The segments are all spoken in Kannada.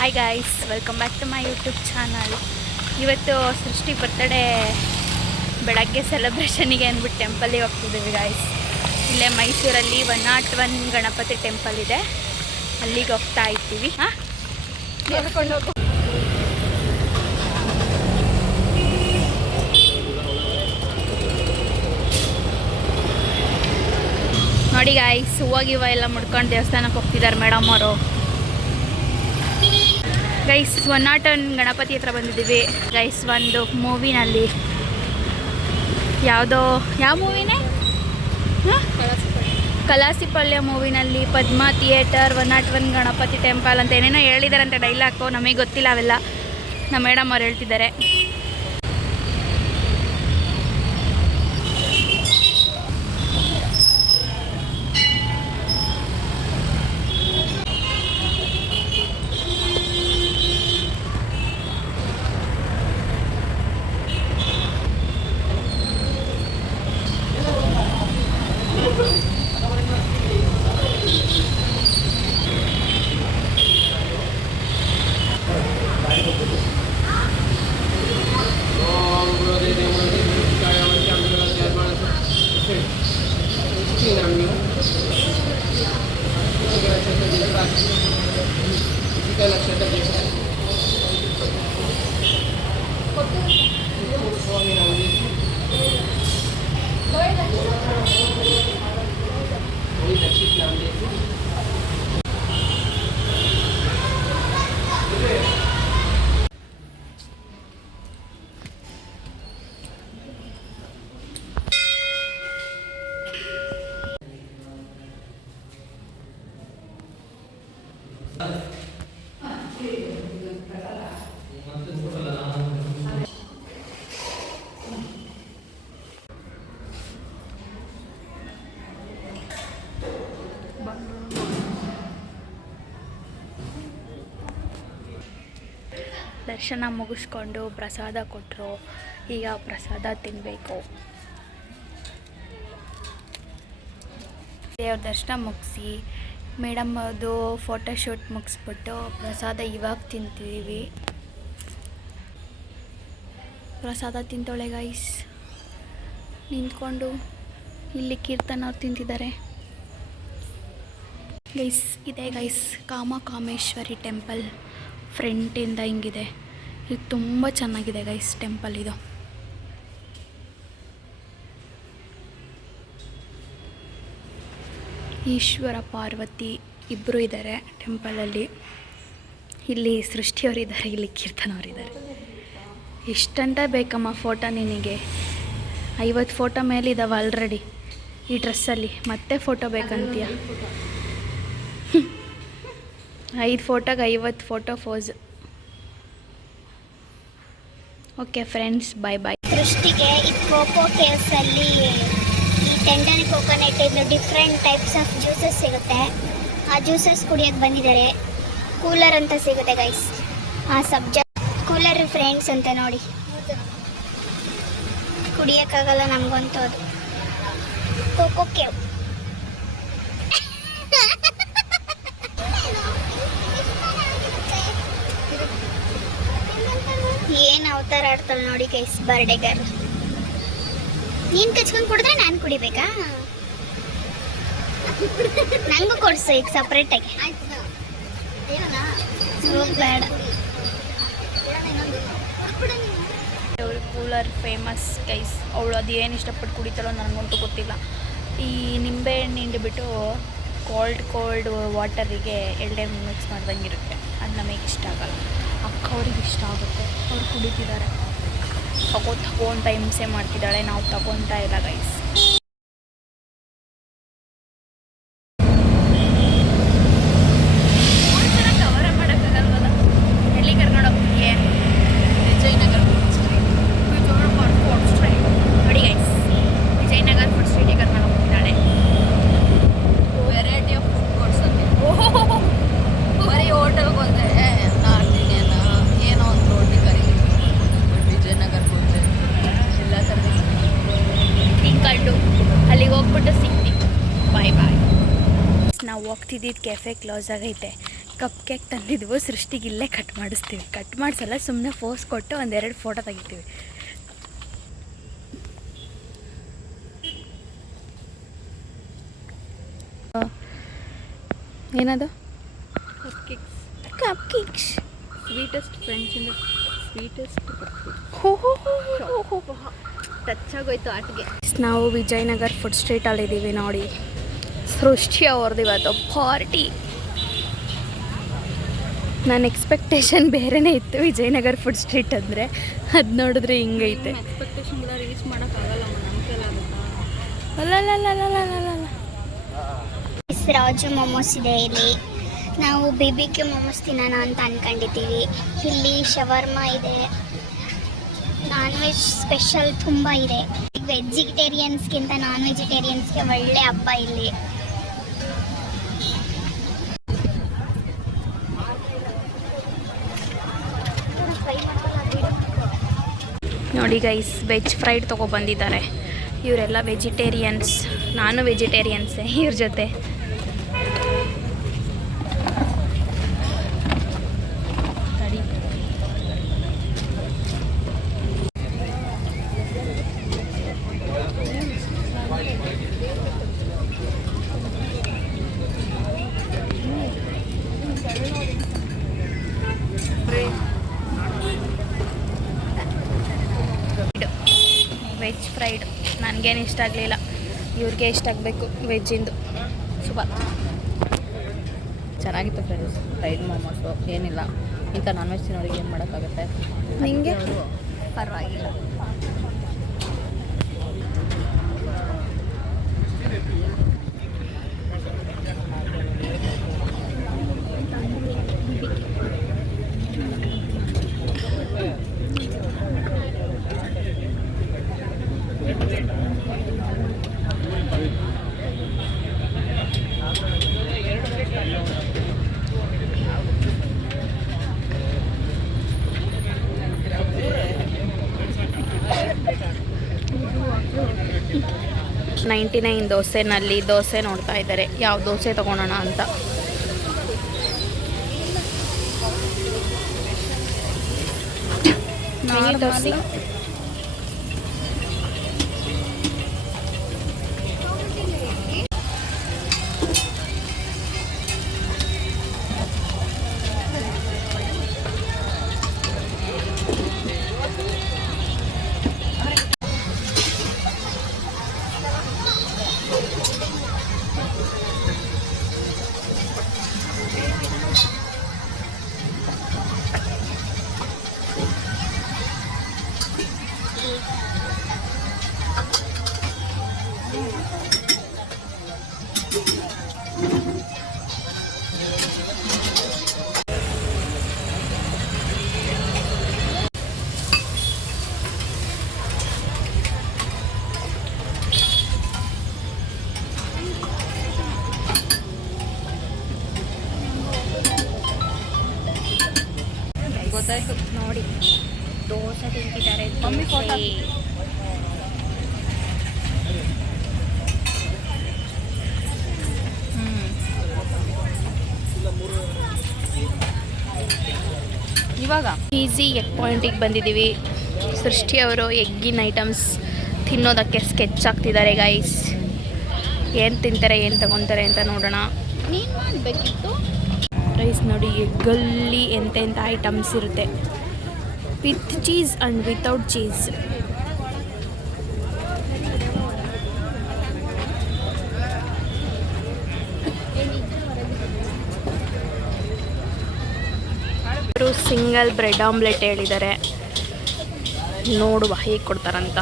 Hi guys, welcome back to my YouTube channel. ಇವತ್ತು ಸೃಷ್ಟಿ ಬರ್ತಡೇ ಬೆಳಗ್ಗೆ ಸೆಲೆಬ್ರೇಷನಿಗೆ ಅಂದ್ಬಿಟ್ಟು ಟೆಂಪಲ್ಲಿಗೆ ಹೋಗ್ತಿದ್ದೀವಿ ಗಾಯ್ಸ್. ಇಲ್ಲೇ ಮೈಸೂರಲ್ಲಿ 101 ಗಣಪತಿ ಟೆಂಪಲ್ ಇದೆ, ಅಲ್ಲಿಗೆ ಹೋಗ್ತಾ ಇದ್ದೀವಿ. ನೋಡಿ ಗಾಯ್ಸ್, ಹೂವಾಗಿವ ಎಲ್ಲ ಮುಡ್ಕೊಂಡು ದೇವಸ್ಥಾನಕ್ಕೆ ಹೋಗ್ತಿದ್ದಾರೆ ಮೇಡಮ್ ಅವರು. ಗೈಸ್ 101 ಗಣಪತಿ ಹತ್ರ ಬಂದಿದ್ದೀವಿ ಗೈಸ್. ಒಂದು ಮೂವಿನಲ್ಲಿ ಯಾವ ಮೂವಿನೇ ಕಲಾಸಿಪಲ್ಯ ಮೂವಿನಲ್ಲಿ ಪದ್ಮ ಥಿಯೇಟರ್ 101 ಗಣಪತಿ ಟೆಂಪಲ್ ಅಂತ ಏನೇನೋ ಹೇಳಿದಾರಂತೆ ಡೈಲಾಗು. ನಮಗೆ ಗೊತ್ತಿಲ್ಲ ಅವೆಲ್ಲ, ನಮ್ಮ ಮೇಡಮ್ ಅವ್ರು ಹೇಳ್ತಿದ್ದಾರೆ. ದರ್ಶನ ಮುಗಿಸ್ಕೊಂಡು ಪ್ರಸಾದ ಕೊಟ್ಟರು. ಈಗ ಪ್ರಸಾದ ತಿನ್ನಬೇಕು. ದೇವ್ರ ದರ್ಶನ ಮುಗಿಸಿ ಮೇಡಮ್ ಅದು ಫೋಟೋಶೂಟ್ ಮುಗಿಸ್ಬಿಟ್ಟು ಪ್ರಸಾದ ಇವಾಗ ತಿಂತೀವಿ. ಪ್ರಸಾದ ತಿಂತೋಳೆ ಗೈಸ್ ನಿಂತ್ಕೊಂಡು. ಇಲ್ಲಿ ಕೀರ್ತನ ಅವ್ರು ತಿಂತಿದ್ದಾರೆ ಗೈಸ್. ಇದೆ ಗೈಸ್ ಕಾಮೇಶ್ವರಿ ಟೆಂಪಲ್. ಫ್ರಂಟಿಂದ ಹಿಂಗಿದೆ. ಇದು ತುಂಬ ಚೆನ್ನಾಗಿದೆ ಗೈಸ್ ಟೆಂಪಲ್ ಇದು. ಈಶ್ವರ ಪಾರ್ವತಿ ಇಬ್ಬರು ಇದ್ದಾರೆ ಟೆಂಪಲಲ್ಲಿ. ಇಲ್ಲಿ ಸೃಷ್ಟಿಯವರಿದ್ದಾರೆ, ಇಲ್ಲಿ ಕೀರ್ತನವರಿದ್ದಾರೆ. ಇಷ್ಟಂತ ಬೇಕಮ್ಮ ಫೋಟೋ ನಿನಗೆ? 50 ಫೋಟೋ ಮೇಲಿದ್ದಾವೆ ಆಲ್ರೆಡಿ ಈ ಡ್ರೆಸ್ಸಲ್ಲಿ. ಮತ್ತೆ ಫೋಟೋ ಬೇಕಂತೀಯ? 5 ಫೋಟೋಗೆ 50 ಫೋಟೋ ಫೋಸ್. ಓಕೆ ಫ್ರೆಂಡ್ಸ್, ಬಾಯ್. ಸೃಷ್ಟಿಗೆ ಈ ಕೋಕೋ ಕೇವ್ಸಲ್ಲಿ ಈ ಟೆಂಡರ್ ಕೋಕೋನಟ್ ಇದು ಡಿಫ್ರೆಂಟ್ ಟೈಪ್ಸ್ ಆಫ್ ಜ್ಯೂಸಸ್ ಸಿಗುತ್ತೆ. ಆ ಜ್ಯೂಸಸ್ ಕುಡಿಯೋಕ್ಕೆ ಬಂದಿದ್ದಾರೆ. ಕೂಲರ್ ಅಂತ ಸಿಗುತ್ತೆ ಗೈಸ್. ಆ ಸಬ್ಜೆಕ್ಟ್ ಕೂಲರ್ ಫ್ರೆಂಡ್ಸ್ ಅಂತ ನೋಡಿ. ಕುಡಿಯೋಕ್ಕಾಗಲ್ಲ ನಮಗಂತೂ ಅದು ಕೋಕೋ ಕೇವ್. ಏನು ಅವತಾರ ಆಡ್ತಾಳೆ ನೋಡಿ ಗೈಸ್ ಬರ್ಡೇ ಗರ್ಲ್. ನೀನು ಕಚ್ಕೊಂಡು ಕುಡಿದ್ರೆ ನಾನು ಕುಡಿಬೇಕಾ? ನನಗೂ ಕೊಡಿಸು ಈಗ ಸಪ್ರೇಟಾಗಿ. ಬೇಡ. Cooler famous guys. ಅವಳು ಅದು ಏನು ಇಷ್ಟಪಟ್ಟು ಕುಡಿತಾಳೋ ನನಗಂತೂ ಗೊತ್ತಿಲ್ಲ. ಈ ನಿಂಬೆ ಹಣ್ಣು ಹಿಂಡಿಬಿಟ್ಟು ಕೋಲ್ಡ್ ವಾಟರಿಗೆ ಎಳ್ಳೆ ಮಿಕ್ಸ್ ಮಾಡ್ದಂಗಿರುತ್ತೆ. ಅದು ನಮಗೆ ಇಷ್ಟ ಆಗಲ್ಲ. ಅಕ್ಕ ಅವ್ರಿಗೆ ಇಷ್ಟ ಆಗುತ್ತೆ, ಅವ್ರು ಕುಡಿತಿದ್ದಾರೆ. ತಗೋ ಅಂತ ಹಿಂಸೆ ಮಾಡ್ತಿದ್ದಾಳೆ, ನಾವು ತಗೊತಾ ಇಲ್ಲ ಗೈಸ್. ಕವರ್ ಮಾಡೋಕ್ಕಾಗಲ್ವಲ್ಲ. ಎಲ್ಲಿ ಕರ್ಕೊಂಡೋಗ್ತೀಯ? Vijayanagara food street. ನೋಡಿ ಗೈಸ್, ವಿಜಯನಗರ ಫುಡ್ ಸ್ಟ್ರೀಟಿಗೆ ಕರ್ಕೊಂಡು ಹೋಗ್ತಿದ್ದಾಳೆ. ವೆರೈಟಿ ಆಫ್ ಫುಡ್ ಕೋರ್ಟ್ಸ್ ಅಂತ. ಬರೀ ಹೋಟೆಲ್ಗೆ ಹೋದ್ರೆ ನಾರ್ತ್ ಇಂಡಿಯನ್ ಏನೋ ಒಂದು ರೋಟಿ ಕರಿ. ವಿಜಯನಗರ ಫುಡ್ ಎಲ್ಲ ಥರದ ತಿಂಕೊಂಡು ಅಲ್ಲಿಗೆ ಹೋಗ್ಬಿಟ್ಟು ಸಿಗ್ತೀವಿ. ಬಾಯ್. ನಾವು ಹೋಗ್ತಿದ್ದಿದ್ದು ಕೆಫೆ ಕ್ಲೋಸ್ ಆಗೈತೆ. ಕಪ್ ಕೇಕ್ ತಂದಿದ್ವು, ಸೃಷ್ಟಿಗೆ ಇಲ್ಲೇ ಕಟ್ ಮಾಡಿಸ್ತೀವಿ. ಕಟ್ ಮಾಡಿಸಲ್ಲ, ಸುಮ್ಮನೆ ಫೋಸ್ ಕೊಟ್ಟು ಒಂದೆರಡು ಫೋಟೋ ತೆಗಿತೀವಿ. ಏನದು? ಕಪ್ ಕೇಕ್ಸ್ ಸ್ವೀಟೆಸ್ಟ್ ಫ್ರೆಂಡ್ಸ್ ಇಂದ ಸ್ವೀಟೆಸ್ಟ್ ಟಚ್ ಆಗೋಯ್ತು ಆಟಿಗೆ. ನಾವು ವಿಜಯನಗರ್ ಫುಡ್ ಸ್ಟ್ರೀಟಲ್ಲಿದ್ದೀವಿ ನೋಡಿ. ಸೃಷ್ಟಿ ಅವ್ರದ್ದು ಇವತ್ತು ಪಾರ್ಟಿ. ನನ್ನ ಎಕ್ಸ್ಪೆಕ್ಟೇಷನ್ ಬೇರೆನೇ ಇತ್ತು ವಿಜಯನಗರ್ ಫುಡ್ ಸ್ಟ್ರೀಟ್ ಅಂದರೆ, ಅದು ನೋಡಿದ್ರೆ ಹಿಂಗೈತೆ. ಎಕ್ಸ್ಪೆಕ್ಟೇಷನ್ ರೀಚ್ ಮಾಡೋಕ್ಕಾಗಲ್ಲ, ನಂಬಿಕೆ ಆಗುತ್ತಾ? ಅಲ್ಲ, ರಾಜು ಮೊಮೋಸ್ ಇದೆ ಇಲ್ಲಿ. ನಾವು BBQ ಮೊಮೋಸ್ ತಿನ್ನೋಣ ಅಂತ ಅಂದ್ಕೊಂಡಿದ್ದೀವಿ. ಇಲ್ಲಿ ಶವರ್ಮ ಇದೆ, ನಾನ್ ವೆಜ್ ಸ್ಪೆಷಲ್ ತುಂಬ ಇದೆ. ವೆಜಿಟೇರಿಯನ್ಸ್ಗಿಂತ ನಾನ್ ವೆಜಿಟೇರಿಯನ್ಸ್ಗೆ ಒಳ್ಳೆ ಹಬ್ಬ ಇಲ್ಲಿ. ನೋಡಿ ಗೈಸ್, ವೆಜ್ ಫ್ರೈಡ್ ತೊಗೊಬಂದಿದ್ದಾರೆ. ಇವರೆಲ್ಲ ವೆಜಿಟೇರಿಯನ್ಸ್, ನಾನು ವೆಜಿಟೇರಿಯನ್ಸೇ ಇವ್ರ ಜೊತೆ. ವೆಜ್ ಫ್ರೈಡ್ ನನಗೇನು ಇಷ್ಟ ಆಗಲಿಲ್ಲ, ಇವ್ರಿಗೆ ಇಷ್ಟ ಆಗಬೇಕು ವೆಜ್ಜಿಂದು. ಶುಭ ಚೆನ್ನಾಗಿತ್ತು ಫ್ರೆಂಡ್ಸ್, ಫ್ರೈಡ್ ಮೊಮೋಸು. ಏನಿಲ್ಲ, ಇಂಥ ನಾನ್ ವೆಜ್ ತಿನ್ನೋರಿಗೆ ಏನು ಮಾಡೋಕ್ಕಾಗುತ್ತೆ? ನಿಮಗೆ ಪರವಾಗಿಲ್ಲ. $99 ದೋಸೆನಲ್ಲಿ ದೋಸೆ ನೋಡ್ತಾ ಇದ್ದಾರೆ, ಯಾವ ದೋಸೆ ತೊಗೊಳೋಣ ಅಂತ. ದೋಸೆ ಗೊತ್ತಾಯ್ತು ನೋಡಿ, ದೋಸೆ ತಿಂತಿದ್ದಾರೆ. ಮಮ್ಮಿ ಫೋಟೋ ಇವಾಗ ಈಸಿ ಎಗ್ ಪಾಯಿಂಟಿಗೆ ಬಂದಿದ್ದೀವಿ. ಸೃಷ್ಟಿ ಅವರು ಎಗ್ಗಿನ ಐಟಮ್ಸ್ ತಿನ್ನೋದಕ್ಕೆ ಸ್ಕೆಚ್ ಆಗ್ತಿದ್ದಾರೆ ಗೈಸ್. ಏನು ತಿಂತಾರೆ, ಏನು ತಗೊತಾರೆ ಅಂತ ನೋಡೋಣ. ನೀನು ಮಾಡಬೇಕಿತ್ತು ರೈಸ್ ನೋಡಿ, ಎಗ್ಗಲ್ಲಿ ಎಂತೆಂಥ ಐಟಮ್ಸ್ ಇರುತ್ತೆ, with cheese and without cheese. ಅವರು ಸಿಂಗಲ್ ಬ್ರೆಡ್ ಆಮ್ಲೆಟ್ ಹೇಳಿದ್ದಾರೆ, ನೋಡುವ ಹೇಗೆ ಕೊಡ್ತಾರಂತ.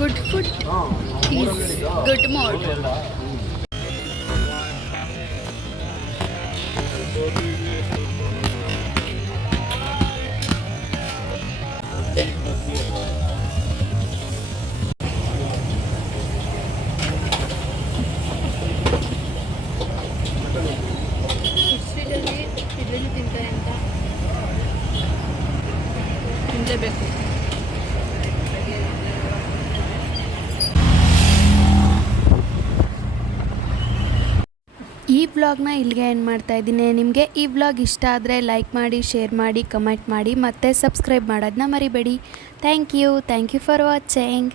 Good food is good mood. ಸ್ವೀಟಲ್ಲಿ ಇದನ್ನು ತಿಂತಾರೆ ಅಂತ ತಿನ್ನಲೇಬೇಕು. ಈ ವ್ಲಾಗ್ನ ಇಲ್ಲಿಗೆ ಎಂಡ್ ಮಾಡ್ತಾ ಇದ್ದೀನಿ. ನಿಮಗೆ ಈ ವ್ಲಾಗ್ ಇಷ್ಟ ಆದರೆ ಲೈಕ್ ಮಾಡಿ, ಶೇರ್ ಮಾಡಿ, ಕಮೆಂಟ್ ಮಾಡಿ ಮತ್ತು ಸಬ್ಸ್ಕ್ರೈಬ್ ಮಾಡೋದನ್ನ ಮರಿಬೇಡಿ. Thank you for watching.